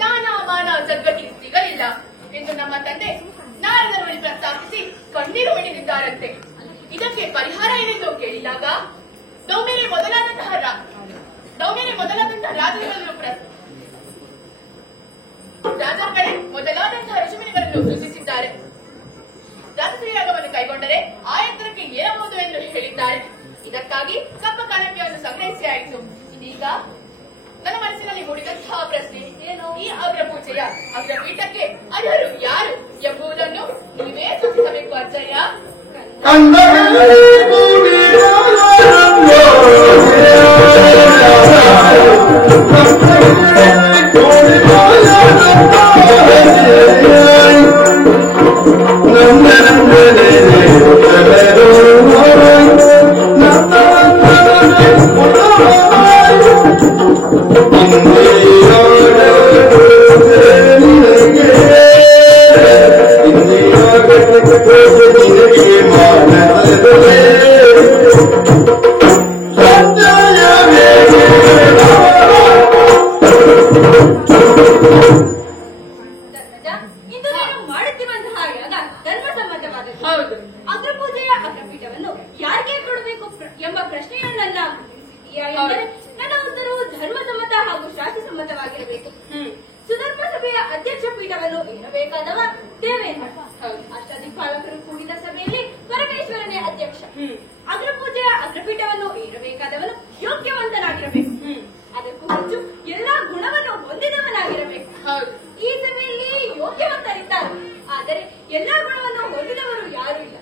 ದಾನ ಮಾನ ಸದ್ಗತಿ ಸಿಗಲಿಲ್ಲ ಎಂದು ನಮ್ಮ ತಂದೆ ನಾರದ ಬಳಿ ಪ್ರಸ್ತಾಪಿಸಿ ಕಣ್ಣೀರು ಮಿಡಿದಿದ್ದಾರಂತೆ. ಇದಕ್ಕೆ ಪರಿಹಾರ ಏನೆಂದು ಕೇಳಿದಾಗ ದೌಮ್ಯನೇ ಮೊದಲಾದಂತಹ ರಾಜರುಗಳೇ ಮೊದಲಾದಂತಹ ಋಷಿಮುನಿಗಳನ್ನು ಸೂಚಿಸಿದ್ದಾರೆ. ರಾಜಸೂಯಾಗವನ್ನು ಕೈಗೊಂಡರೆ ಆ ಎತ್ತರಕ್ಕೆ ಏರಬಹುದು ಎಂದು ಹೇಳಿದ್ದಾರೆ. ಇದಕ್ಕಾಗಿ ಕಪ್ಪ ಕಾಣಿಕೆಯನ್ನು ಸಂಗ್ರಹಿಸಿ ಆಯಿತು. ಇದೀಗ ನನ್ನ ಮನಸ್ಸಿನಲ್ಲಿ ಮೂಡಿದಂತಹ ಪ್ರಶ್ನೆ ಏನು? ಈ ಅಗ್ರಪೂಜೆಯ ಅಗ್ರಪೀಠಕ್ಕೆ ಅರ್ಹರು ಯಾರು ಎಂಬುದನ್ನು ನೀವೇ ಸೂಚಿಸಬೇಕು ಅಜ್ಜಯ್ಯ. ಅಗ್ರಪೂಜೆಯ ಅಗ್ರಪೀಠವನ್ನು ಯಾರಿಗೆ ಕೊಡಬೇಕು ಎಂಬ ಪ್ರಶ್ನೆಯನ್ನ ನನ್ನ ಉತ್ತರವು ಧರ್ಮಸಮ್ಮತ ಹಾಗೂ ಶಾಸ್ತ್ರಸಮ್ಮತವಾಗಿರಬೇಕು. ಸುಧರ್ಮ ಸಭೆಯ ಅಧ್ಯಕ್ಷ ಪೀಠವನ್ನು ಏರಬೇಕಾದವ ದೇವೇಂದ್ರ. ಅಷ್ಟದಿಕ್ಪಾಲಕರು ಕೂಡಿದ ಸಭೆಯಲ್ಲಿ ಪರಮೇಶ್ವರನೇ ಅಧ್ಯಕ್ಷ. ಅಗ್ರಪೂಜೆಯ ಅಗ್ರಪೀಠವನ್ನು ಏರಬೇಕಾದವನು ಯೋಗ್ಯವಂತನಾಗಿರಬೇಕು. ಅದಕ್ಕೂ ಹೆಚ್ಚು ಎಲ್ಲಾ ಗುಣವನ್ನು ಹೊಂದಿದವನಾಗಿರಬೇಕು. ಈ ಸಭೆಯಲ್ಲಿ ಯೋಗ್ಯವಂತರಿದ್ದಾರೆ, ಆದರೆ ಎಲ್ಲಾ ಗುಣವನ್ನು ಹೊಂದಿದವರು ಯಾರು ಇಲ್ಲ.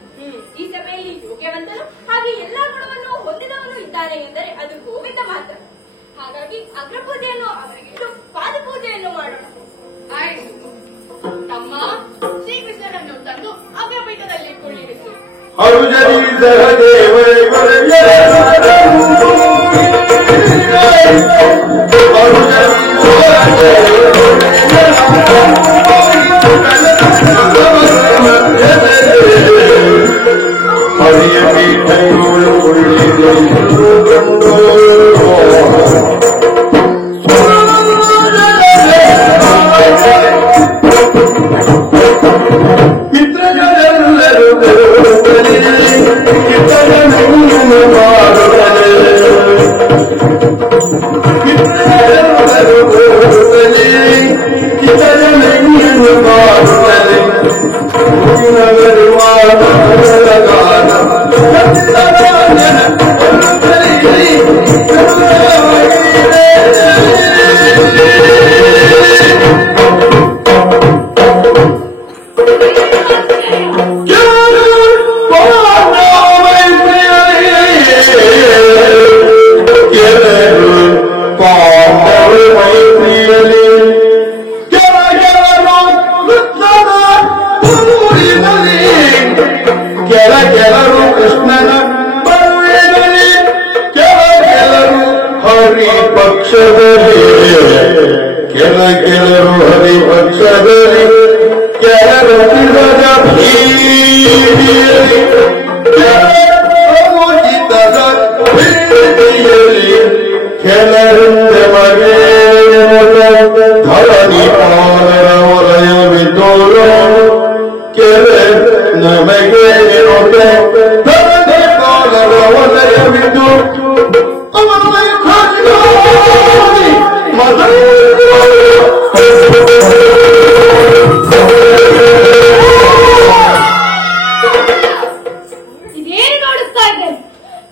ಈ ಸಭೆಯಲ್ಲಿ ಯೋಗ್ಯವಂತರು ಹಾಗೆ ಎಲ್ಲಾ ಗುಣವನ್ನು ಹೊಂದಿದವನು ಇದ್ದಾನೆ ಎಂದರೆ ಅದು ಗೋವಿಂದ ಮಾತ್ರ. ಹಾಗಾಗಿ ಅಗ್ರಪೂಜೆಯನ್ನು ಅವರಿಗಿಟ್ಟು ಪಾದಪೂಜೆಯನ್ನು ಮಾಡೋಣ. ಆಯಿತು ತಮ್ಮ. ಶ್ರೀಕೃಷ್ಣನನ್ನು ತಂದು ಅಗ್ರಪೀಠದಲ್ಲಿ ಕುಳ್ಳಿರಿಸಿ ಕೆಲರು ಕೃಷ್ಣನ ಬರುವಿನಲ್ಲಿ, ಕೆಲರು ಹರಿಪಕ್ಷದಲ್ಲಿ, ಕೆಲರು ಹರಿಪಕ್ಷದಲ್ಲಿ, ಕೆಲರು ಗಿಡದ ಬೀದಿಯಲ್ಲಿ, ಕೆಲರು ಹಿತದ ಬೀದಿಯಲ್ಲಿ, ಕೆಲರಿಂದ ಧರಣಿ ಪಾಲರ ವಲಯವಿದ್ದೋರು ನಮಗೆ ಕಾಲದ ವಲಯವಿದ್ದು ಇದೇನು ನೋಡುತ್ತಾ ಇದ್ದೇನೆ?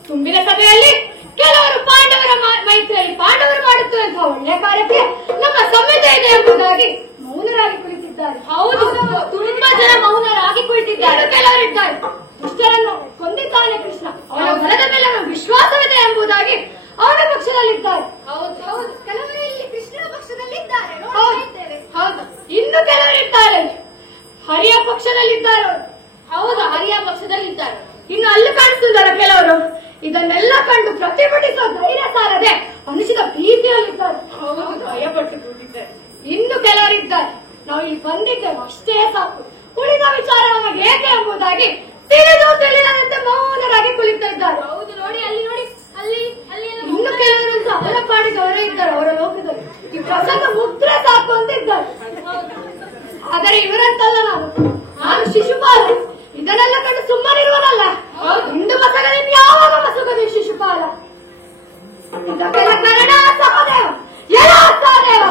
ತುಂಬಿದ ಸಭೆಯಲ್ಲಿ ಕೆಲವರು ಪಾಂಡವರ ಮೈತ್ರಿಯಲ್ಲಿ ಪಾಂಡವರು ಮಾಡುತ್ತಿರುವಂತಹ ಒಳ್ಳೆಯ ಕಾರ್ಯಕ್ಕೆ ನಮ್ಮ ಸಂಹಿತೆ ಇದೆ ಎಂಬುದಾಗಿ ಮೌನರಾಗಿ ಕುಳಿತಿದ್ದಾರೆ. ಹೌದು, ತುಂಬಾ ಜನ ಮೌನರಾಗಿ ಕುಳಿತಿದ್ದಾರೆ. ಕೆಲವರಿದ್ದಾರೆ ದುಷ್ಟರನ್ನು ಕೊಂದಿದ್ದಾನೆ ಕೃಷ್ಣ, ಅವನ ಬಲದ ಮೇಲೆ ವಿಶ್ವಾಸವಿದೆ ಎಂಬುದಾಗಿ ಅವನ ಪಕ್ಷದಲ್ಲಿದ್ದಾರೆ. ಹೌದು ಹೌದು, ಕೆಲವರು ಇಲ್ಲಿ ಕೃಷ್ಣನ ಪಕ್ಷದಲ್ಲಿದ್ದಾರೆ. ಹೌದು, ಇನ್ನು ಕೆಲವರಿದ್ದಾರೆ ಹರಿಯ ಪಕ್ಷದಲ್ಲಿದ್ದಾರೆ. ಹೌದು, ಹರಿಯ ಪಕ್ಷದಲ್ಲಿದ್ದಾರೆ. ಇನ್ನು ಅಲ್ಲಿ ಕಾಣಿಸ್ತಿದ್ದಾರೆ ಕೆಲವರು. ಇದನ್ನೆಲ್ಲ ಕಂಡು ಪ್ರತಿಭಟಿಸುವ ಧೈರ್ಯ ಸಾರದೆ ಅನಿಸಿದ ಭೀತಿಯಲ್ಲಿದ್ದಾರೆ. ಹೌದು, ಭಯಪಟ್ಟು ಕೂತಿದ್ದಾರೆ. ಇನ್ನು ಕೆಲವರಿದ್ದಾರೆ ನಾವು ಇಲ್ಲಿ ಬಂದಿದ್ದೇವೆ ಅಷ್ಟೇ ಸಾಕು, ಉಳಿದ ವಿಚಾರ ನಮಗೆ ಏಕೆ ಎಂಬುದಾಗಿ ತಿಳಿದಂತೆ ಮೌನರಾಗಿ ಕುಳಿತಾ ಇದ್ದಾರೆ. ಹೌದು, ನೋಡಿ ಅಲ್ಲಿ ನೋಡಿ, ಅಲ್ಲಿ ಅಲ್ಲಿ ಇನ್ನು ಕೆಲವರಂತೂ ಅವರ ಪಾಡಿಗೆ ಅವರೇ ಇದ್ದಾರೆ. ಅವರ ಲೋಕದಲ್ಲಿ ಈ ಪ್ರಸಂಗ ಮುದ್ರೆ ಸಾಕು ಅಂತ ಇದ್ದಾರೆ. ಆದರೆ ಇವರಂತಲ್ಲ ನಾನು ಶಿಶುಪಾಲ. ಇದನ್ನೆಲ್ಲ ಕಂಡು ಸುಮ್ಮನಿರುವನಲ್ಲ. ಇಂದು ಮಸಗದಿಂದ ಯಾವಾಗ ಮಸಗದೆ ಶಿಶುಪಾಲ? ಇದಕ್ಕೆಲ್ಲ ಕಾರಣ ಸಹದೇವ. ಎಲ್ಲ ಸಹದೇವ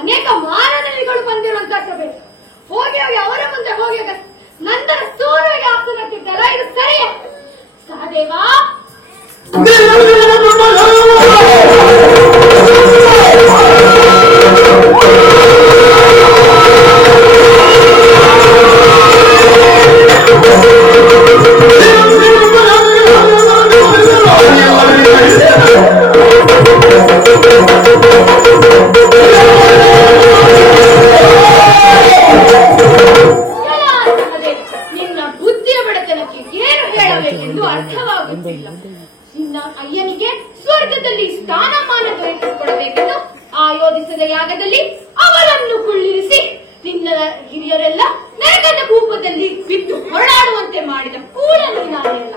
ಅನೇಕ ಮಾನವೀಗಳು ಬಂದಿರುವಂತಹ ಸಭೆ. ಹೋಗಿ ಅವರ ಮುಂದೆ ಹೋಗಿ ನಂತರ ಸೂರ್ಯಗೆ ಹಾಕುತ್ತಿದ್ದಲ್ಲ, ಇದು ಸರಿಯೇ? ಸಹದೇವ ನಿನ್ನ ಬುದ್ಧಿಯ ಬಡತನಕ್ಕೆ ಏನು ಹೇಳಬೇಕೆಂದು ಅರ್ಥವಾಗುತ್ತಿಲ್ಲ. ನಿನ್ನ ಅಯ್ಯನಿಗೆ ಸ್ವರ್ಗದಲ್ಲಿ ಸ್ಥಾನಮಾನ ದೊರಕಿಸಿಕೊಡಬೇಕೆಂದು ಆಯೋಜಿಸಿದ ಯಾಗದಲ್ಲಿ ಅವರನ್ನು ಕುಳ್ಳಿರಿಸಿ ನಿನ್ನ ಹಿರಿಯರೆಲ್ಲ ನರಕದ ಕೂಪದಲ್ಲಿ ಬಿದ್ದು ಹೊರಡಾಡುವಂತೆ ಮಾಡಿದ ಕೂಡಲೇ ನಾನೆಲ್ಲ.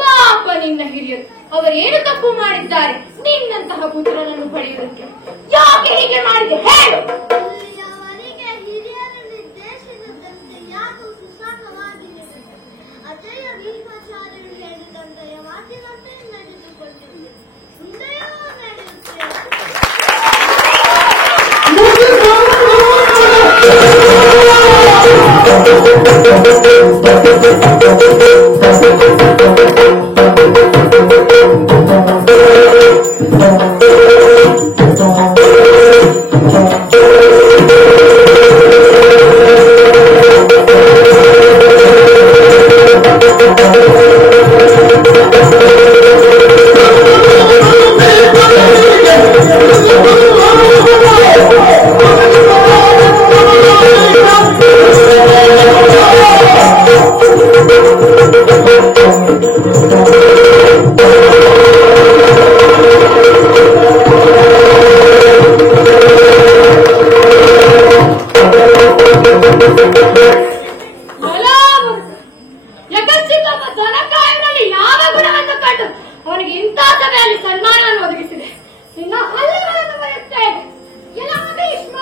ಪಾಪ ನಿನ್ನ ಹಿರಿಯರು, ಅವರೇನು ತಪ್ಪು ಮಾಡಿದ್ದಾರೆ ನಿನ್ನಂತಹ ಪುತ್ರನನ್ನು ಪಡೆಯುವುದಕ್ಕೆ? ಯಾಕೆ ಹೀಗೆ ಮಾಡಿದೆ ಹೇಳು? ಅವರಿಗೆ ಹಿರಿಯರು ನಿರ್ದೇಶಿಸಿದಂತೆ ಯಾಕೆ ಸುಸಾನವಾಗಿರುತ್ತದೆ? ಅಜಯ ಭೀಷ್ಮಾಚಾರ್ಯರು ಹೇಳಿದಂತೆ ಮಾತಿನಂತೆ ನಡೆದುಕೊಂಡಿದೆ. ಮುಂದೆಯೂ ನಡೆಯುತ್ತೇವೆ. ದನಕಾಯನಲ್ಲಿ ಯಾವ ಗುಣವನ್ನು ಕಂಡು ಅವನಿಗೆ ಇಂಥ ಸಭೆಯಲ್ಲಿ ಸನ್ಮಾನವನ್ನು ಒದಗಿಸಿದೆ? ನಿನ್ನ ಹಲ್ಲುಗಳನ್ನು ಬರೆಯುತ್ತೇನೆ. ಎಲ್ಲ ಭೀಷ್ಮ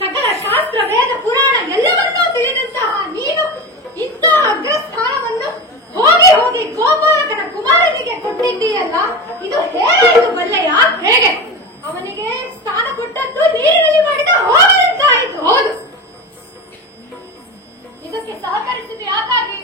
ಸಕಲ ಶಾಸ್ತ್ರ ವೇದ ಪುರಾಣ ಎಲ್ಲವನ್ನೂ ತಿಳಿದಂತಹ ನೀನು ಇಂತಹ ಅಗ್ರಸ್ಥಾನವನ್ನು ಹೋಗಿ ಹೋಗಿ ಗೋಪಾಲಕನ ಕುಮಾರನಿಗೆ ಕೊಟ್ಟಿದ್ದೀಯಲ್ಲ, ಇದು ಹೇಗೆ ಬಲ್ಲೆಯ? ಹೇಗೆ ಅವನಿಗೆ ಸ್ಥಾನ ಕೊಟ್ಟದ್ದು ನೀರಿನಲ್ಲಿ ಮಾಡಿದ ಹೋಗಲಿದ್ದಾಯಿತು. ಹೌದು, ಇದಕ್ಕೆ ಸಹಕರಿಸಿದ ಯಾಕಾಗಿ?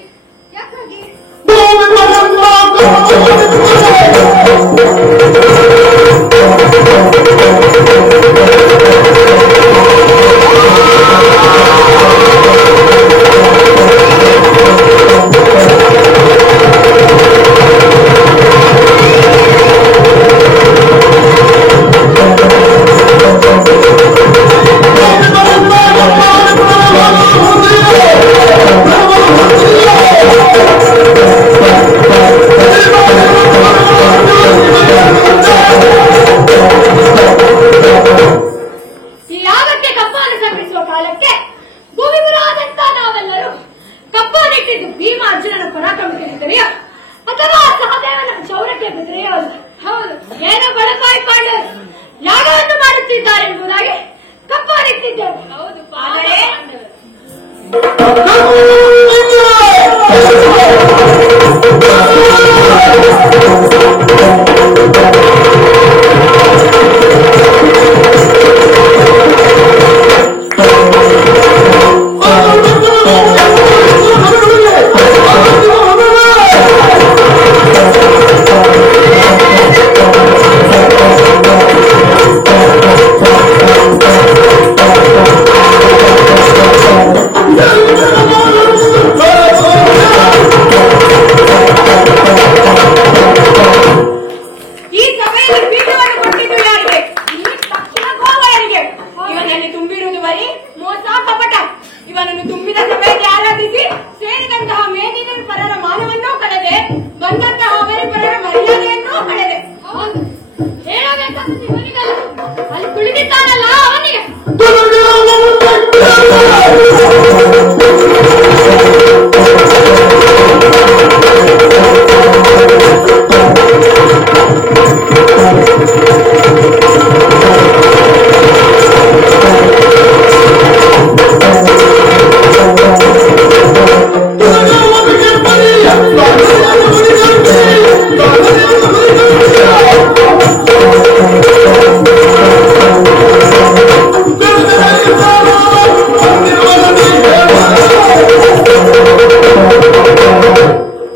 ಅಥವಾ ಸಹದೇವನ ಚೌರಕ್ಕೆ ಬೆದರೆಯೋದು? ಹೌದು, ಏನೋ ಬಡಪಾಯಿ ಪಾಂಡವರು ಯಾಗವನ್ನು ಮಾಡುತ್ತಿದ್ದಾರೆ ಎಂಬುದಾಗಿ ಕಪ್ಪರಿಸಿದ್ದೇವೆ. ಹೌದು ಆದರೆ ಈ ಸಭೆಯಲ್ಲಿ ಪೀಠವನ್ನು ಕೊಟ್ಟಿದ್ದು ಯಾರಿಗೆ? ಇಲ್ಲಿ ತಕ್ಷಣ ಗೋವ ಯಾರಿಗೆ? ಇವನಲ್ಲಿ ತುಂಬಿರುವುದು ಬರೀ ಮೋಸ ಕಪಟ. ಇವನನ್ನು ತುಂಬಿದ ಸಭೆಯಲ್ಲಿ ಆರಾಧಿಸಿ ಸೇರಿದಂತಹ ಮೇಲಿನ ಪರರ ಮಾನವನ್ನೂ ಕಳೆದೆ, ಬಂದಂತಹ ಅವರಿಬ್ಬರರ ಮರ್ಯಾದೆಯನ್ನೂ ಕಳೆದೆ. ಹೌದು, ಹೇಳಬೇಕಂತ ಇವನಿಗಲ್ಲ, ಅಲ್ಲಿ ಕುಳಿತಿದ್ದಾನಲ್ಲ ಅವನಿಗೆ.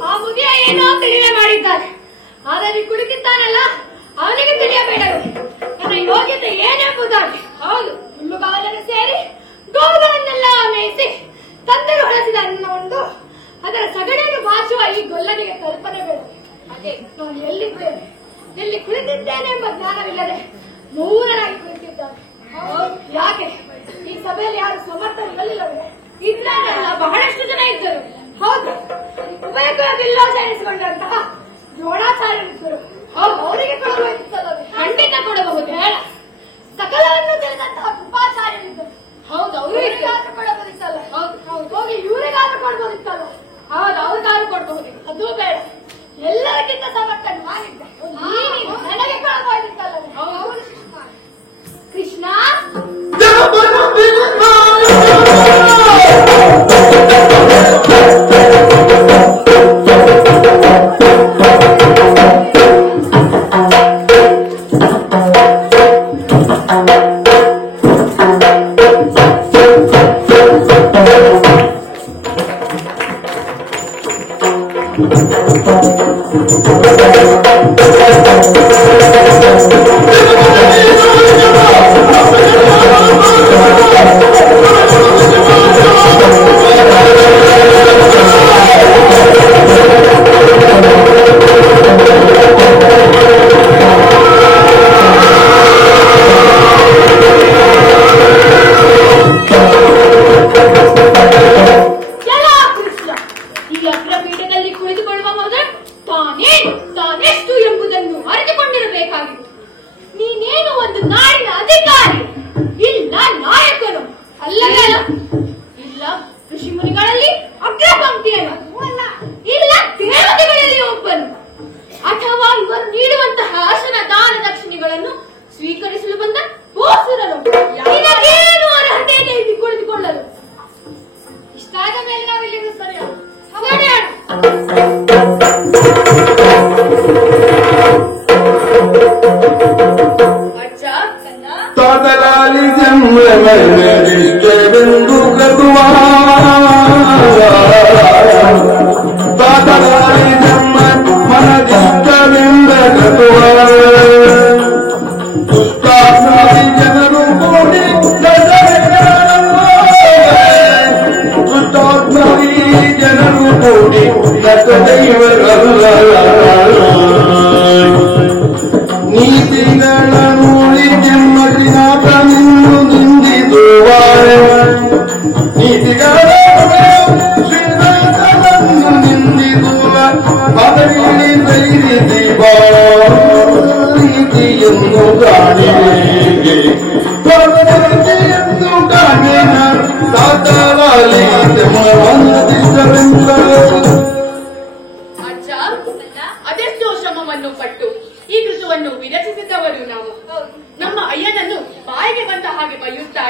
ಆ ಮುದಿಯ ಏನೋ ತಿಳಿಯೇ ಮಾಡಿದ್ದಾನೆ, ಆದರೆ ಕುಳಿತಿದ್ದಾನಲ್ಲ ಅವನಿಗೆ ತಿಳಿಯಬೇಡದು ನನ್ನ ಯೋಗ್ಯತೆ ಏನೆಂಬುದಾಗಿ. ಹೌದು, ಹುಲ್ಲುಗಾವಲನ್ನು ಸೇರಿ ಗೋವುಗಳನ್ನೆಲ್ಲ ಮೇಯಿಸಿ ತಂದರು ಹೊರಸಿದ ಅನ್ನೊಂದು ಅದರ ಸಗಣಿಯನ್ನು ಬಾಚುವ ಈ ಗೊಲ್ಲನಿಗೆ ಕಲ್ಪನೆ ಬೇಡ. ಅದೇ ನಾನು ಎಲ್ಲಿದ್ದೇನೆ, ಎಲ್ಲಿ ಕುಳಿತಿದ್ದೇನೆ ಎಂಬ ಜ್ಞಾನವಿಲ್ಲದೆ ಮೌನರಾಗಿ ಕುಳಿತಿದ್ದಾನೆ. ಹೌದು, ಯಾಕೆ ಈ ಸಭೆಯಲ್ಲಿ ಯಾರು ಸಮರ್ಥರಿರಲಿಲ್ಲವೇ? ಇದ್ದಾರಲ್ಲ, ಬಹಳಷ್ಟು ಜನ ಇದ್ದರು. ಹೌದು, ಉಭಯಕುಲವಿಲ್ಲೋಜ ಎನಿಸಿಕೊಂಡಂತಹ ದ್ರೋಣಾಚಾರ್ಯರಿದ್ದರು. ಹೌದು, ಅವರಿಗೆ ಕೊಡಬಹುದಿತ್ತಲ್ಲವೇ? ಖಂಡಿತ ಕೊಡಬಹುದು. ಹೇಳ, ಸಕಲವನ್ನು ತಿಳಿದಂತಹ ಕೃಪಾಚಾರ್ಯರಿದ್ದರು. ಹೌದು, ಅವರಿಗಾದ್ರೂ ಕೊಡಬಹುದಿತ್ತಲ್ಲ. ಹೌದು ಹೌದು, ಹೋಗಿ ಇವರಿಗಾದ್ರೂ ಕೊಡ್ಬೋದಿತ್ತಲ್ಲ. ಹೌದು, ಅವ್ರಿಗಾದ್ರೂ ಕೊಡಬಹುದಿತ್ತು. ಅದು ಬೇಡ, ಎಲ್ಲರಿಗಿಂತ ಸಮರ್ಥ ನಾನಿದ್ದೆ, ನನಗೆ ಕೊಡಬಹುದಿತ್ತಲ್ಲ. ಹೌದು ಕೃಷ್ಣ. ತಾನೆಷ್ಟು ಎಂಬುದನ್ನು ಅರಿತುಕೊಂಡಿರಬೇಕಾಗಿತ್ತು. ನೀನೇನು ಒಂದು ನಾಡಿನ ಅಧಿಕಾರಿ, ಇಲ್ಲ ನಾಯಕನು ಅಲ್ಲವೇ? ಇಲ್ಲ ಋಷಿ ಮುನಿಗಳಲ್ಲಿ ಅಗ್ರಪಂಕ್ತಿಯನ್ನು, ಇಲ್ಲ ದೇವತೆಗಳಲ್ಲಿ ಒಬ್ಬನು, ಅಥವಾ ಇವರು ನೀಡುವಂತಹ ಆಸನ ದಾನ ದಕ್ಷಿಣೆಗಳನ್ನು ಸ್ವೀಕರಿಸಲು ಬಂದ ಬೋಸುರನು. ನಿನಗೇನು ಅರ್ಹತೆ ಇದೆ ಇಲ್ಲಿ ಕುಳಿತುಕೊಳ್ಳಲು? ಇಷ್ಟಾದ ಮೇಲೆ ನಾವಿಲ್ಲಿಗೂ ಸರಿಯಾದ ಅಜ್ಜ ಕನ್ನ ತೋಟಲಾಲಿ ಜನ್ಮವೆಂದು ಕದುವ ತೋಟಲಾಲಿ ಜನ್ಮ ಮನದಿಷ್ಟವೆಂದ ಕದುವ ದುಷ್ಟಾತ್ಮಿ ಜನರು ಕೂಡಿ ದುಷ್ಟಾತ್ಮಿ ಜನರು ಕೂಡಿ ದೈವರಲ್ಲ ನೀತಿಗಳ ನೋಡಿ ಜನ್ಮದಿನಾಥನಿಂದು ನಿಂದಿಸುವ ನೀತಿಗಳ ಶ್ರೀನಾಥನನ್ನು ನಿಂದಿಸುವ ಪದವಿಳಿ ಸೈರಿಸಿ ಬಾಳ ರೀತಿಯನ್ನು ಕಾಣಿಗೆ ಎಂದು ಕಾಣಿನ ಸಾಕಾಲಿ ಅಜ್ಜ ಅದೆಷ್ಟೋ ಶ್ರಮವನ್ನು ಪಟ್ಟು ಈ ಕೃತವನ್ನು ವಿರಚಿಸಿದವರು ನಾವು. ನಮ್ಮ ಅಯ್ಯನನ್ನು ಬಾಯಿಗೆ ಬಂದ ಹಾಗೆ ಬೈಯುತ್ತಾ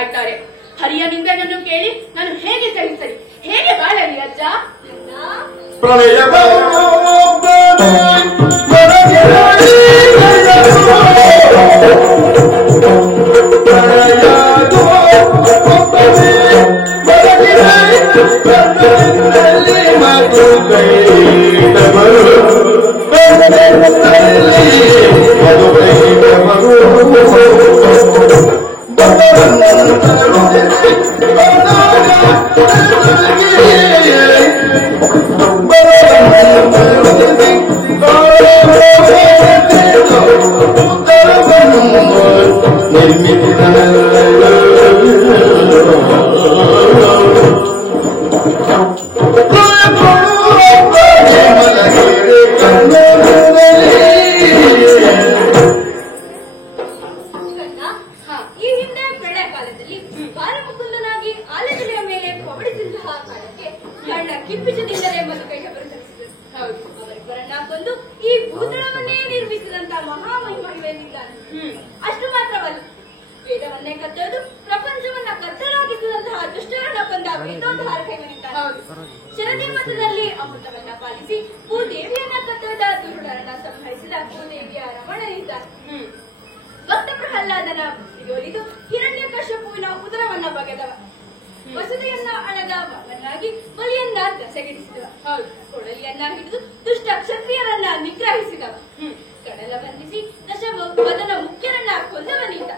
ನಿಗ್ರಹಿಸಲಿ. ಹೇಗೆ ಬಾಳಲಿ ಅಜ್ಜ? ಪ್ರಳಯ ಈ ಹಿಂದೆ ಪ್ರಳಯ ಕಾಲದಲ್ಲಿ ಬಾಲಮುಕುಂದನಾಗಿ ಆಲೆಗಳ ಮೇಲೆ ಪವಡಿಸಿದಂತಹ ಕಾಲಕ್ಕೆ ಕಣ್ಣ ಕಿಪ್ಪಿಸದಿಂದಲೇ ಮಧುಕೈಯ ಬರುತ್ತಿದ್ದರು. ಅವರಿಬ್ಬರನ್ನ ಕೊಂದು ಈ ಭೂತಳವನ್ನೇ ನಿರ್ಮಿಸಿದಂತಹ ಮಹಾಮಹಿಮನಿದ್ದಾನೆ. ಅಷ್ಟು ಮಾತ್ರವಲ್ಲ, ವೇದವನ್ನೇ ಕದ್ದೊಯ್ದು ಪ್ರಪಂಚವನ್ನ ಕತ್ತಲಾಗಿಸಿದಂತಹ ದುಷ್ಟರನ್ನ ಕೊಂದ ವೇದೋದ್ಧಾರಕೈವನಿದ್ದಾನೆ. ಶರದಿ ಮಠದಲ್ಲಿ ಅಮೃತವನ್ನ ಪಾಲಿಸಿ ಭೂದೇವಿಯನ್ನ ಕದ್ದೊಯ್ದ ದುರುಡರನ್ನ ಸಂಹರಿಸಿದ ಭೂದೇವಿಯ ರಮಣನಿದ್ದಾನೆ. ಭಕ್ತ ಪ್ರಹ್ಲಾದನ ಒಲಿದು ಹಿರಣ್ಯ ಕಶ್ಯಪುವಿನ ಉದರವನ್ನ ಬಗೆದವ. ವಸುದೆಯನ್ನ ಅಣಗ ಮಗನಾಗಿ ಬಲಿಯನ್ನ ದಸೆಗಿಡಿಸಿದವ. ಕೊಡಲಿಯನ್ನ ಹಿಡಿದು ದುಷ್ಟ ಕ್ಷತ್ರಿಯರನ್ನ ನಿಗ್ರಹಿಸಿದವ. ಕಡಲ ಬಂಧಿಸಿ ದಶವದನ ಮುಖ್ಯರನ್ನ ಕೊಂದವನೀತ.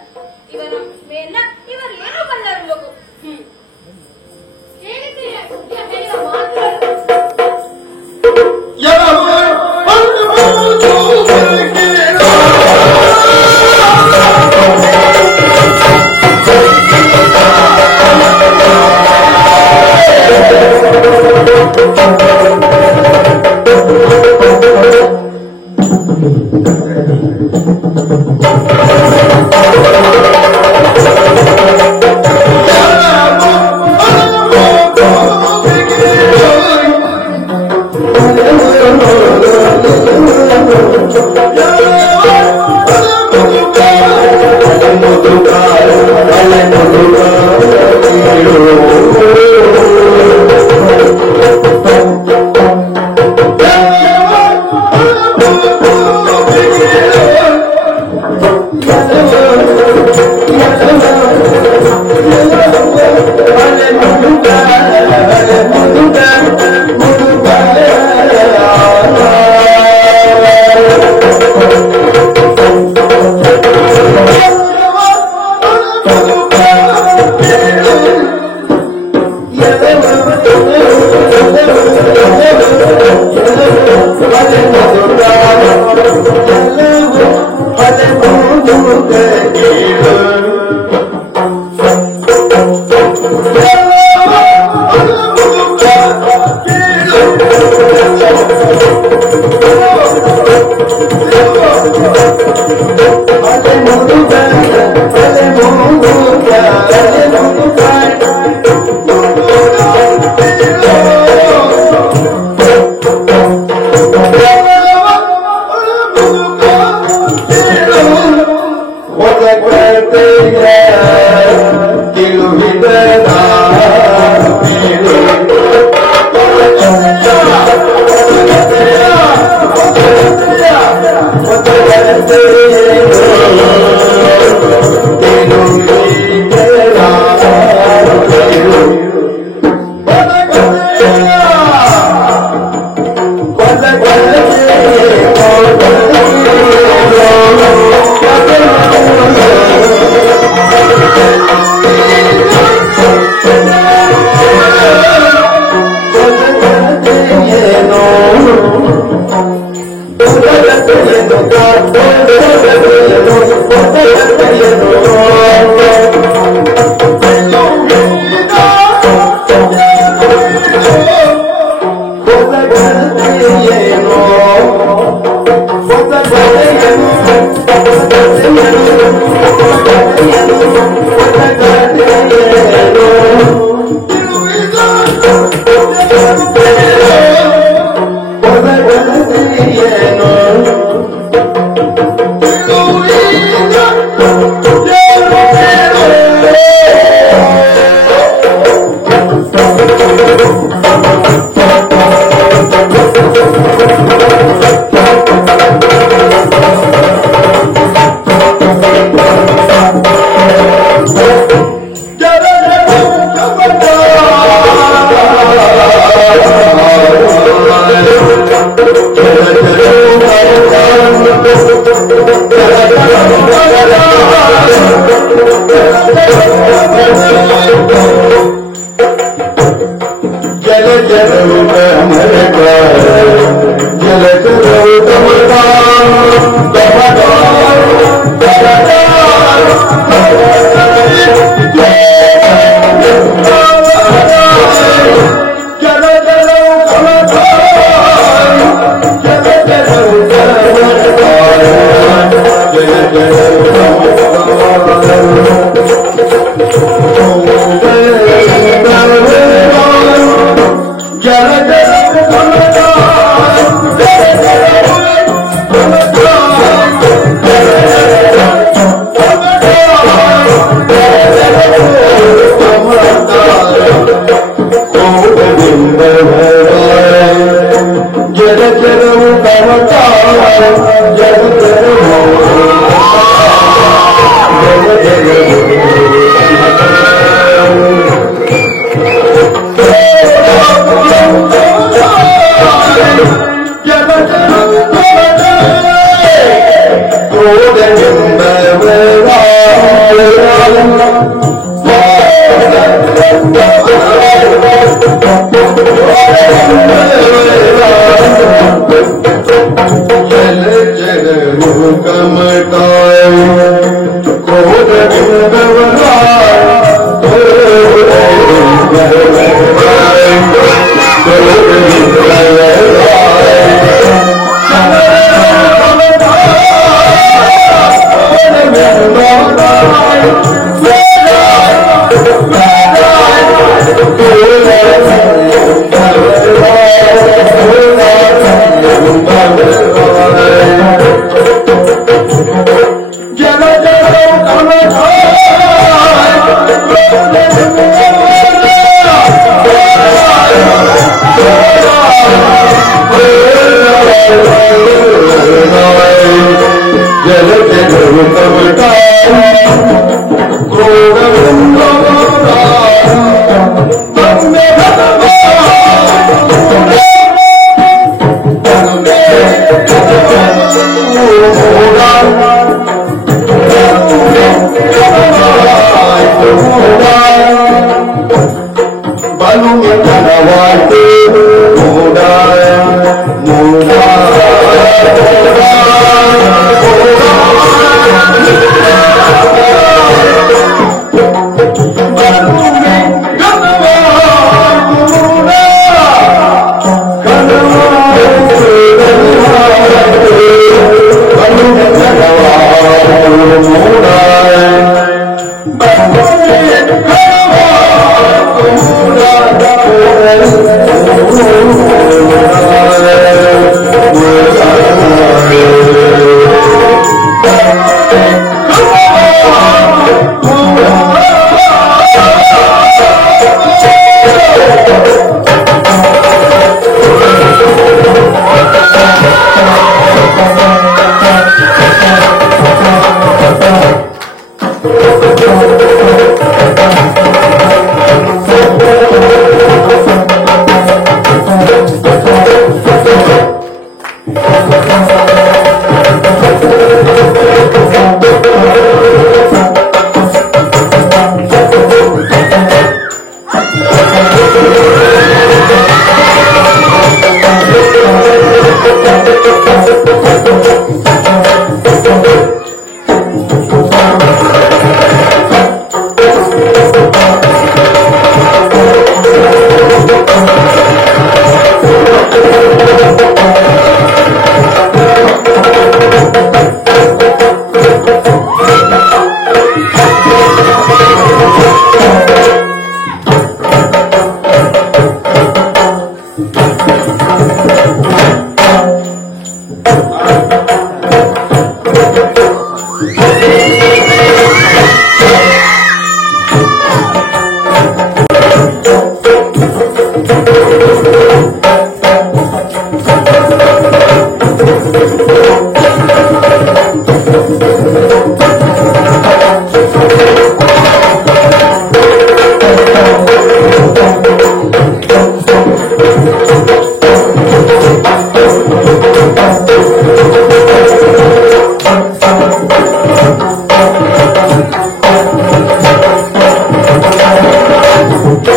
ಇವನ ಮೇನ್ನ ಇವರು ಏನು ಬಲ್ಲರು ಮಗು. ಹೇಳಿದ್ದೀಯ ಸತ್ಯ ಹೇಳಿದ ಮಾತುಗಳು. Thank you. Oh,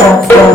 Thank you.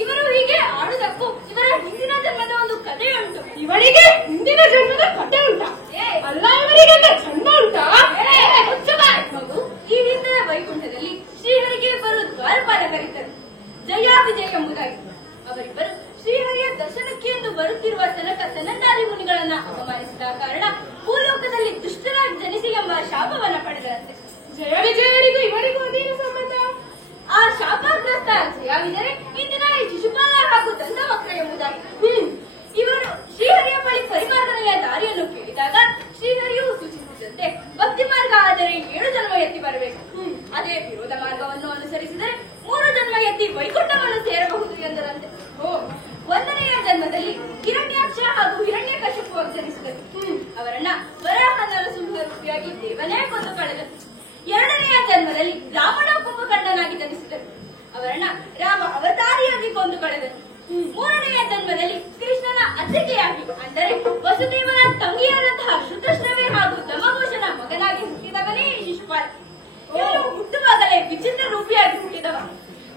ಇವರು ಹೀಗೆ ಆಡುವುದಕ್ಕೂ ಇವರ ಹಿಂದಿನ ಜನ್ಮದ ಒಂದು ಕಥೆ ಉಂಟು. ಇವರಿಗೆ ಹಿಂದಿನ ಜನ್ಮದ ಕಥೆ ಉಂಟಾ? ಅಲ್ಲ, ಇವರಿಗೆ ಜನ್ಮ ಉಂಟಾ? ಮಗು, ಈ ಹಿಂದಿನ ವೈಕುಂಠದಲ್ಲಿ ಶ್ರೀಹರಿಗೆ ಇಬ್ಬರು ದ್ವಾರಪಾಲಕರಿದ್ದರು, ಜಯ ವಿಜಯ ಎಂಬುದಾಗಿ. ಅವರಿಬ್ಬರು ಶ್ರೀಹರಿಯ ದರ್ಶನಕ್ಕೆ ಎಂದು ಬರುತ್ತಿರುವ ತನಕ ಸನಂದಾದಿ ಮುನಿಗಳನ್ನ ಅವಮಾನಿಸಿದ ಕಾರಣ ಭೂಲೋಕದಲ್ಲಿ ದುಷ್ಟರಾಗಿ ಜನಿಸಿ ಎಂಬ ಶಾಪವನ್ನ ಪಡೆದರಂತೆ. ಜಯ ವಿಜಯರಿಗೂ ಇವರಿಗೂ ಅದೇನು ಸಂಬಂಧ? ಆ ಶಾಪಗ್ರಸ್ತ ಜಯ ವಿಜಯರೇ ಇಂದಿನ ಈ ಶಿಶುಪಾಲ ಹಾಗೂ ದಂತವಕ್ರ ಎಂಬುದಾಗಿ. ಇವರು ಶ್ರೀಹರಿಯ ಬಳಿ ಪರಿವರ್ತನೆಯ ದಾರಿಯನ್ನು ಕೇಳಿದಾಗ ಶ್ರೀಹರಿಯು ಸೂಚಿಸಿದಂತೆ ಭಕ್ತಿ ಮಾರ್ಗ ಆದರೆ 7 ಜನ್ಮ ಎತ್ತಿ ಬರಬೇಕು, ಅದೇ ವಿರೋಧ ಮಾರ್ಗವನ್ನು ಅನುಸರಿಸಿದರೆ 3 ಜನ್ಮ ಎತ್ತಿ ವೈಕುಂಠವನ್ನು ಸೇರಬಹುದು ಎಂದರಂತೆ. 1ನೆಯ ಜನ್ಮದಲ್ಲಿ ಹಿರಣ್ಯಾಕ್ಷ ಹಾಗೂ ಹಿರಣ್ಯಕಶಿಪು ಜನಿಸಿದರು. ಅವರನ್ನ ವರಾಹ ನರಸಿಂಹರೂಪಿಯಾಗಿ ದೇವನೇ ಕೊಂದು ಕಳೆದರು. 2ನೆಯ ಜನ್ಮದಲ್ಲಿ ರಾವಣ ಕುಂಭಕರ್ಣನಾಗಿ ಜನಿಸಿದರು. ಅವರನ್ನ ರಾಮ ಅವತಾರಿಯಾಗಿ ಕೊಂದು ಕಳೆದರು. 3ನೆಯ ಜನ್ಮದಲ್ಲಿ ಕೃಷ್ಣನ ಅತ್ತಿಗೆಯಾಗಿ ಅಂದರೆ ವಸುದೇವನ ತಂಗಿಯಾದಂತಹ ಶ್ರುತಶ್ರವೆ ಹಾಗೂ ದಮಘೋಷನ ಮಗನಾಗಿ ಹುಟ್ಟಿದವನೇ ಶಿಶುಪಾಲ. ಇವನು ಹುಟ್ಟುವಾಗಲೇ ವಿಚಿತ್ರ ರೂಪಿಯಾಗಿ ಹುಟ್ಟಿದವ.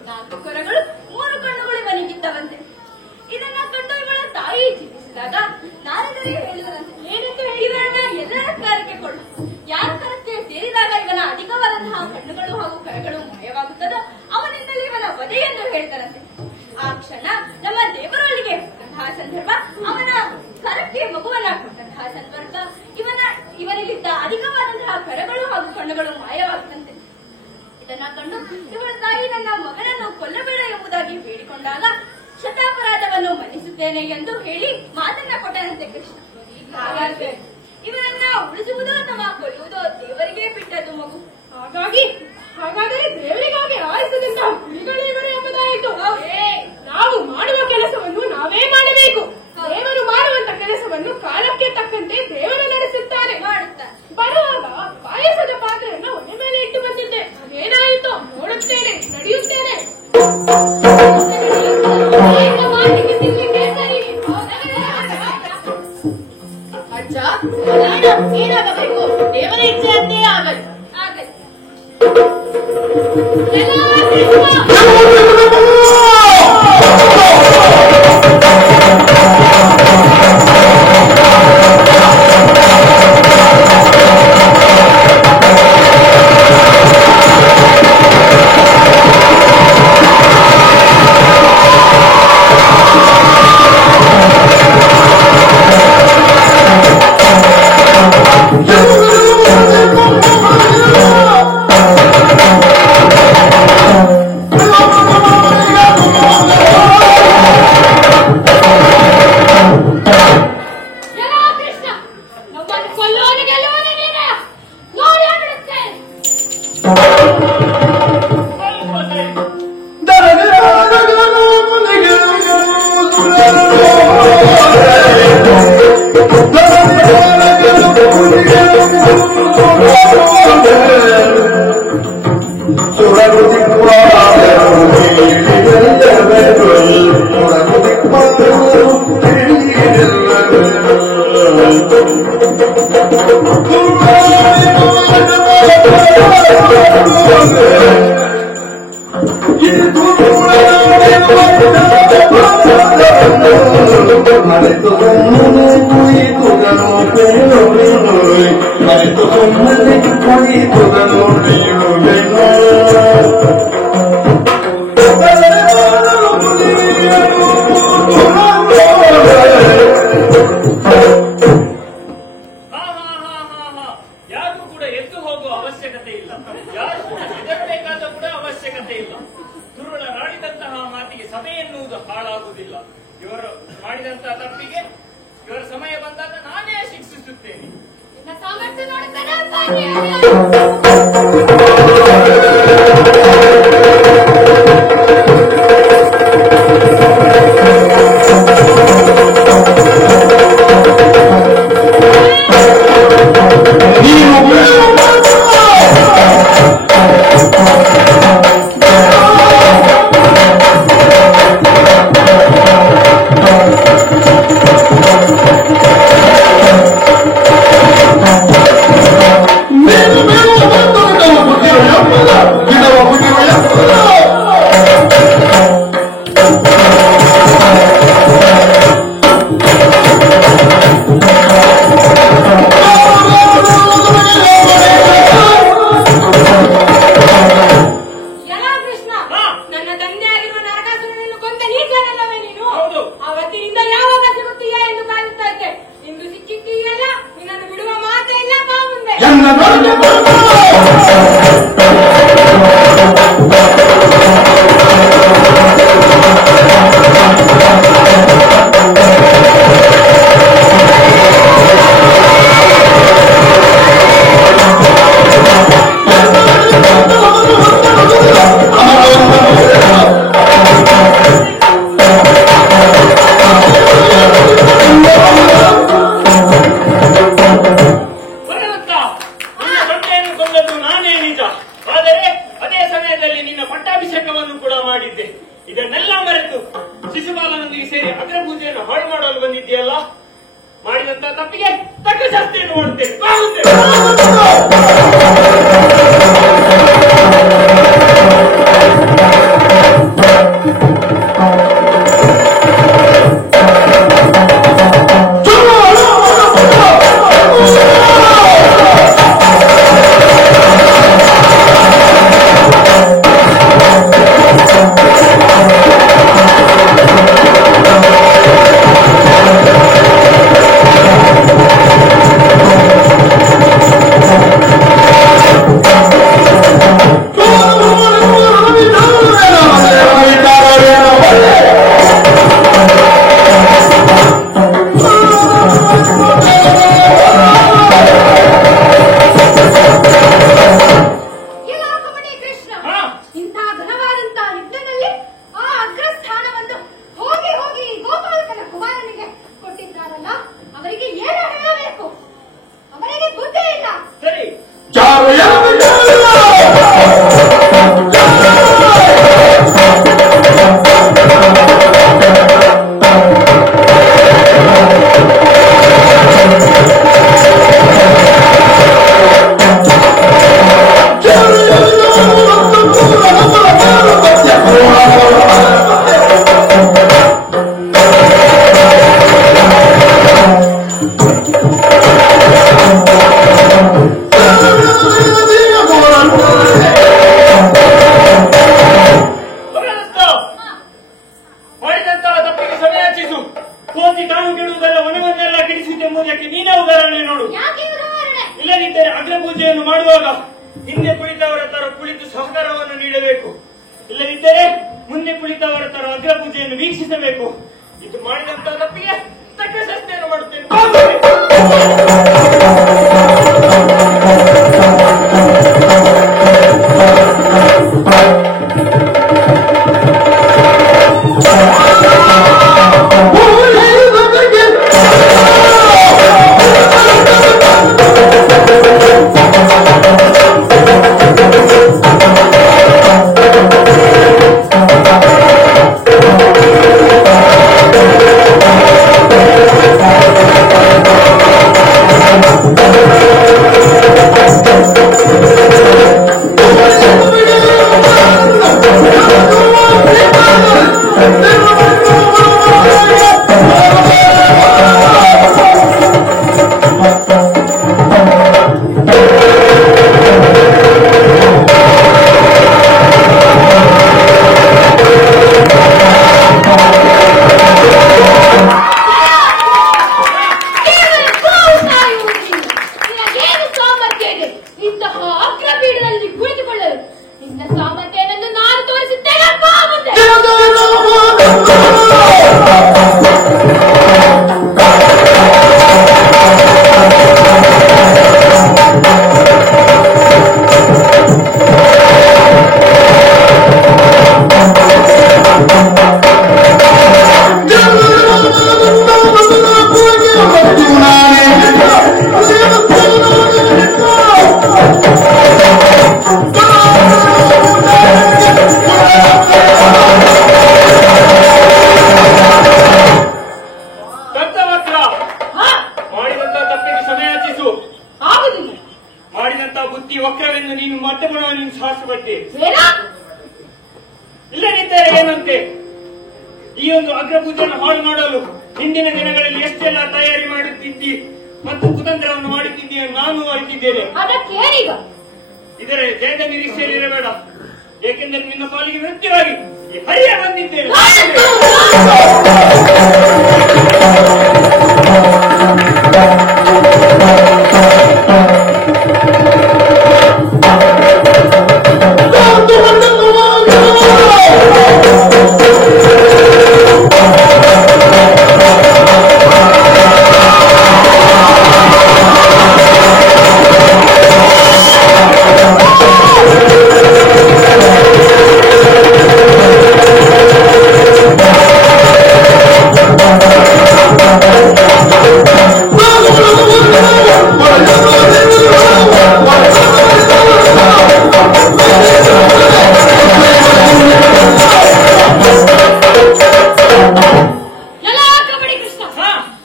4 ಕೊರಗಳು 3 ಕಣ್ಣುಗಳು ಇವನಿಗಿದ್ದವಂತೆ. ಇದನ್ನ ಕಂಡು ಇವಳ ತಾಯಿ ಜೀವಿಸಿದಾಗ ನಾರದರೇ ಹೇಳಿದರಂತೆ, ಏನಂತ ಇವರನ್ನ ಎಲ್ಲರ ಕಾರ್ಯಕ್ಕೆ ಕೊಡು. ಯಾರ ಕರಕ್ಕೆ ಸೇರಿದಾಗ ಇವನ ಅಧಿಕವಾದಂತಹ ಕಣ್ಣುಗಳು ಹಾಗೂ ಕರಗಳು ಮಾಯವಾಗುತ್ತದೋ ಅವನಿಂದಲೇ ಇವನ ವಧೆ ಎಂದು ಹೇಳಿದರಂತೆ. ಆ ಕ್ಷಣ ನಮ್ಮ ದೇವರೊಳಗೆ ಕೊಟ್ಟಂತಹ ಸಂದರ್ಭ, ಅವನ ಕರಕ್ಕೆ ಮಗುವನ್ನ ಕೊಟ್ಟಂತಹ ಸಂದರ್ಭ, ಇವನಲ್ಲಿದ್ದ ಅಧಿಕವಾದಂತಹ ಕರಗಳು ಹಾಗೂ ಕಣ್ಣುಗಳು ಮಾಯವಾಗುತ್ತಂತೆ. ಇದನ್ನ ಕಂಡು ಇವಳ ತಾಯಿ ನನ್ನ ಮಗನನ್ನು ಕೊಲ್ಲಬೇಡ ಎಂಬುದಾಗಿ ಬೇಡಿಕೊಂಡಾಗ ಶತಾಪರಾಧವನ್ನು ಮನ್ನಿಸುತ್ತೇನೆ ಎಂದು ಹೇಳಿ ಮಾತನ್ನ ಕೊಟ್ಟನಂತೆ ಕೃಷ್ಣ. ಹಾಗಾದ್ರೆ ಇವರನ್ನ ಉಳಿಸುವುದೋ ಅಥವಾ ಕೊಲ್ಲುವುದೋ ದೇವರಿಗೆ ಬಿಟ್ಟದ್ದು ಮಗು. ಹಾಗಾದರೆ ದೇವರಿಗಾಗಿ ಆರಿಸದಿಂದ ಹುಲಿಗಳಿವರು ಎಂಬುದಾಯಿತು. ನಾವು ಮಾಡುವ ಕೆಲಸವನ್ನು ನಾವೇ ಮಾಡಬೇಕು. ದೇವರು ಮಾಡುವಂತ ಕೆಲಸವನ್ನು ಕಾಲಕ್ಕೆ ತಕ್ಕಂತೆ ದೇವರು ನಡೆಸುತ್ತಾರೆ. ಬರುವಾಗ ಪಾಯಸದ ಪಾತ್ರೆಯನ್ನು ಒಲೆ ಮೇಲೆ ಇಟ್ಟು ಬಂದಿದ್ದೆ, ಅದೇನಾಯಿತು ನೋಡುತ್ತೇನೆ, ನಡೆಯುತ್ತೇನೆ. ಅಜ್ಜ, ಏನಾಗಬೇಕು? ದೇವರ ಇಚ್ಛೆಯಂತೆ ಆಗಲಿ. ಪೂಜೆಯನ್ನು ಹಾಳು ಮಾಡಲು ಬಂದಿದ್ದೀಯಲ್ಲ, ಮಾಡಿದಂತ ತಪ್ಪಿಗೆ ತಕ್ಕ ಶಾಸ್ತಿಯನ್ನು ಮಾಡುತ್ತೇನೆ. ಅಗ್ರಪೂಜೆಯನ್ನು ಮಾಡುವಾಗ ಹಿಂದೆ ಕುಳಿತವರ ತರ ಕುಳಿತು ಸಹಕಾರವನ್ನು ನೀಡಬೇಕು. ಇಲ್ಲದಿದ್ದರೆ ಮುಂದೆ ಕುಳಿತವರ ತರ ಅಗ್ರಪೂಜೆಯನ್ನು ವೀಕ್ಷಿಸಬೇಕು. ಇದು ಮಾಡಿದಂತಹ ತಪ್ಪಿಗೆ ತಕ್ಕ ಶಾಸ್ತಿಯನ್ನು ಮಾಡುತ್ತೇನೆ. ಇಲ್ಲದಿದ್ದರೆ ಏನಂತೆ? ಈ ಒಂದು ಅಗ್ರಪೂಜೆಯನ್ನು ಹಾಳು ಮಾಡಲು ಹಿಂದಿನ ದಿನಗಳಲ್ಲಿ ಎಷ್ಟೆಲ್ಲ ತಯಾರಿ ಮಾಡುತ್ತಿದ್ದಿ ಮತ್ತು ಕುತಂತ್ರವನ್ನು ಮಾಡುತ್ತಿದ್ದೀಯ ನಾನು ಅರಿತಿದ್ದೇನೆ. ಇದರ ಜಯದ ನಿರೀಕ್ಷೆಯಲ್ಲಿರಬೇಡ, ಏಕೆಂದರೆ ನಿನ್ನ ಪಾಲಿಗೆ ನೃತ್ಯವಾಗಿ ಹರಿಯ ಬಂದಿದ್ದೇನೆ.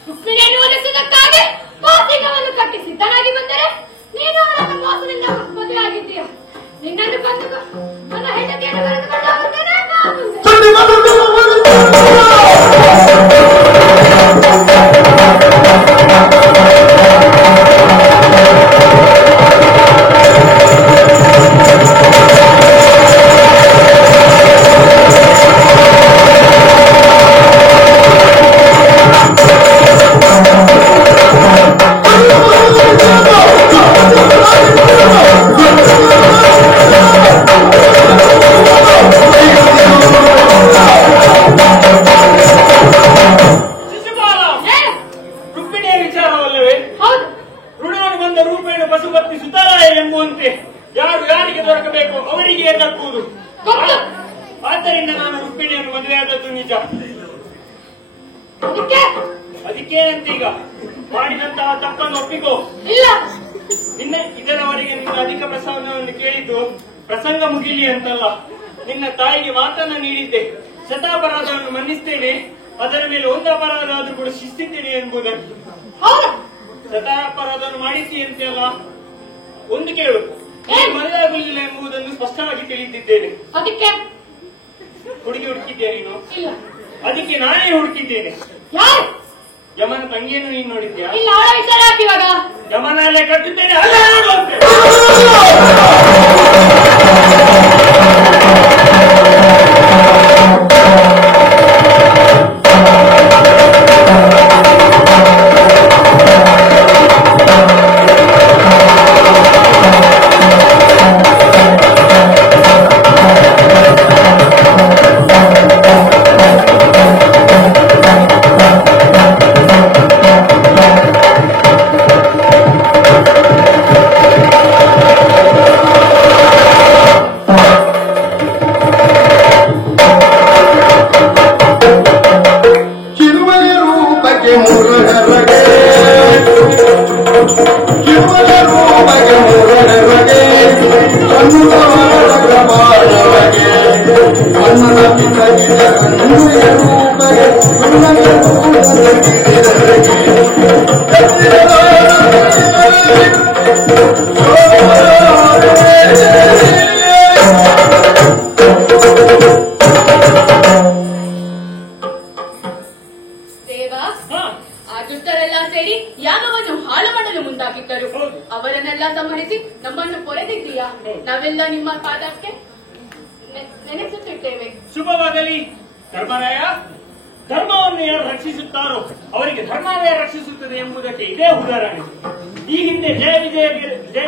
ರುಕ್ಮಿಣಿಯನ್ನು ಒಲಿಸುವುದಕ್ಕಾಗಿ ಮೋಸಿಗವನ್ನು ಕಟ್ಟಿ ಸಿದ್ಧನಾಗಿ ಬಂದರೆ ನೀನು ಅವರನ್ನು ಮೋಸದಿಂದ ಮದುವೆಯಾಗಿದ್ದೀಯ. ನಿನ್ನನ್ನು ಬಂದು ನನ್ನ ಹೆಂಡತಿಯನ್ನು ಕರೆದುಕೊಂಡು ಹೋಗುತ್ತೇನೆ. ಆದ್ದರಿಂದ ನಾನು ರುಕ್ಮಿಣಿಯನ್ನು ಮದುವೆಯಾದದ್ದು ನಿಜ. ಅದಕ್ಕೇನಂತ ಈಗ ಮಾಡಿದಂತಹ ತಪ್ಪನ್ನು ಒಪ್ಪಿಕೋ. ಇಲ್ಲ, ನಿನ್ನೆ ಇದರವರೆಗೆ ನಿನ್ನ ಅಧಿಕ ಪ್ರಸಂಗವನ್ನು ಕೇಳಿದ್ದು ಪ್ರಸಂಗ ಮುಗಿಲಿ ಅಂತಲ್ಲ, ನಿನ್ನ ತಾಯಿಗೆ ಮಾತನ್ನ ನೀಡಿದ್ದೆ. ಶತಾಪರಾಧವನ್ನು ಮನ್ನಿಸ್ತೇನೆ, ಅದರ ಮೇಲೆ ಒಂದು ಅಪರಾಧ ಆದ್ರೂ ಕೂಡ ಶಿಸ್ತಿದ್ದೇನೆ ಎಂಬುದಕ್ಕೆ. ಶತಾಪರಾಧವನ್ನು ಮಾಡಿದ್ದಿ ಅಂತೆಲ್ಲ ಒಂದು ಕೇಳು, ಮದುವೆ ಆಗಲಿಲ್ಲ ಎಂಬುದನ್ನು ಸ್ಪಷ್ಟವಾಗಿ ತಿಳಿದಿದ್ದೇನೆ. ಅದಕ್ಕೆ ಹುಡುಗಿ ಹುಡುಕಿದ್ಯಾ ನೀನು? ಇಲ್ಲ. ಅದಕ್ಕೆ ನಾನೇ ಹುಡುಕಿದ್ದೇನೆ. ಯಾರು? ಯಮನ ತಂಗಿಯನ್ನು ನೀನು ನೋಡಿದ್ಯಾ? ಇಲ್ಲ, ಅವಳ ವಿಚಾರ ಯಾಕೆ ಇವಾಗ? ಯಮನಲ್ಲೇ ಕಟ್ಟುತ್ತೇನೆ, ಅಲ್ಲ ನೋಡುವಂತೆ. ಅವರನ್ನೆಲ್ಲ ಸಂಹರಿಸಿ ನಮ್ಮನ್ನು ಪೊರೆದಿದ್ದೀಯಾ? ನಾವೆಲ್ಲ ನಿಮ್ಮ ಪಾದಕ್ಕೆ ನೆನೆಸುತ್ತಿದ್ದೇವೆ. ಶುಭವಾಗಲಿ. ಧರ್ಮರಾಯ, ಧರ್ಮವನ್ನು ಯಾರು ರಕ್ಷಿಸುತ್ತಾರೋ ಅವರಿಗೆ ಧರ್ಮವೇ ರಕ್ಷಿಸುತ್ತದೆ ಎಂಬುದಕ್ಕೆ ಇದೇ ಉದಾಹರಣೆ. ಈ ಹಿಂದೆ ಜಯ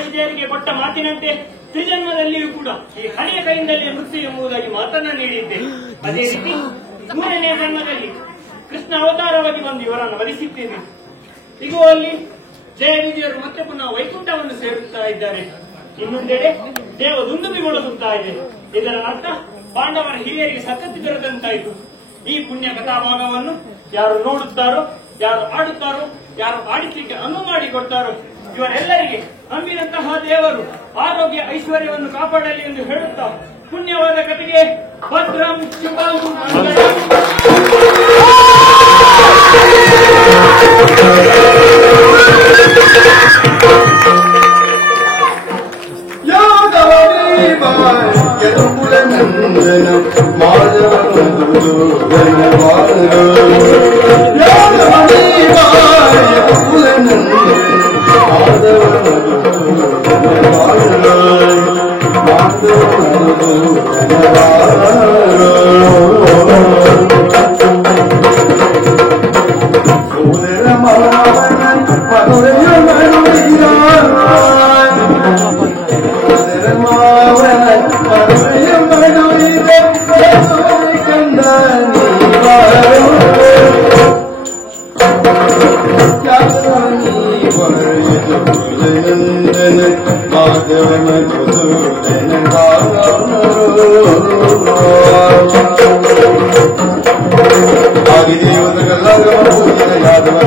ವಿಜಯರಿಗೆ ಕೊಟ್ಟ ಮಾತಿನಂತೆ ತ್ರಿಜನ್ಮದಲ್ಲಿಯೂ ಕೂಡ ಈ ಹಣೆಯ ಕೈಯಿಂದಲೇ ಮೃತ್ಯು ಎಂಬುದಾಗಿ ಮಾತನ್ನ ನೀಡಿದ್ದೆ. ಅದೇ ರೀತಿ 3ನೇ ಜನ್ಮದಲ್ಲಿ ಕೃಷ್ಣ ಅವತಾರವಾಗಿ ಬಂದು ಇವರನ್ನು ವಧಿಸಿದ್ದೇನೆ. ಈಗ ಅಲ್ಲಿ ಜಯ ವಿಜಯರು ಮತ್ತೆ ಪುನಃ ವೈಕುಂಠವನ್ನು ಸೇರುತ್ತಾ ಇದ್ದಾರೆ. ಇನ್ನೊಂದೆಡೆ ದೇವ ದುಂದುಬಿಗೊಳಿಸುತ್ತಾ ಇದೆ. ಇದರ ಅರ್ಥ ಪಾಂಡವರ ಹಿರಿಯರಿಗೆ ಸದ್ಗತಿ ದೊರೆತಂತಾಯಿತು. ಈ ಪುಣ್ಯ ಕಥಾಭಾಗವನ್ನು ಯಾರು ನೋಡುತ್ತಾರೋ, ಯಾರು ಆಡುತ್ತಾರೋ, ಯಾರು ಆಡಿಸಲಿಕ್ಕೆ ಅನುವು ಮಾಡಿಕೊಡ್ತಾರೋ ಇವರೆಲ್ಲರಿಗೆ ನಂಬಿದಂತಹ ದೇವರು ಆರೋಗ್ಯ ಐಶ್ವರ್ಯವನ್ನು ಕಾಪಾಡಲಿ ಎಂದು ಹೇಳುತ್ತಾ ಪುಣ್ಯವಾದ ಕಥೆಗೆ ಭದ್ರಂ ಶುಭಂ ಆಗಿ ದೇವತೆಗಳ ಯಾದವ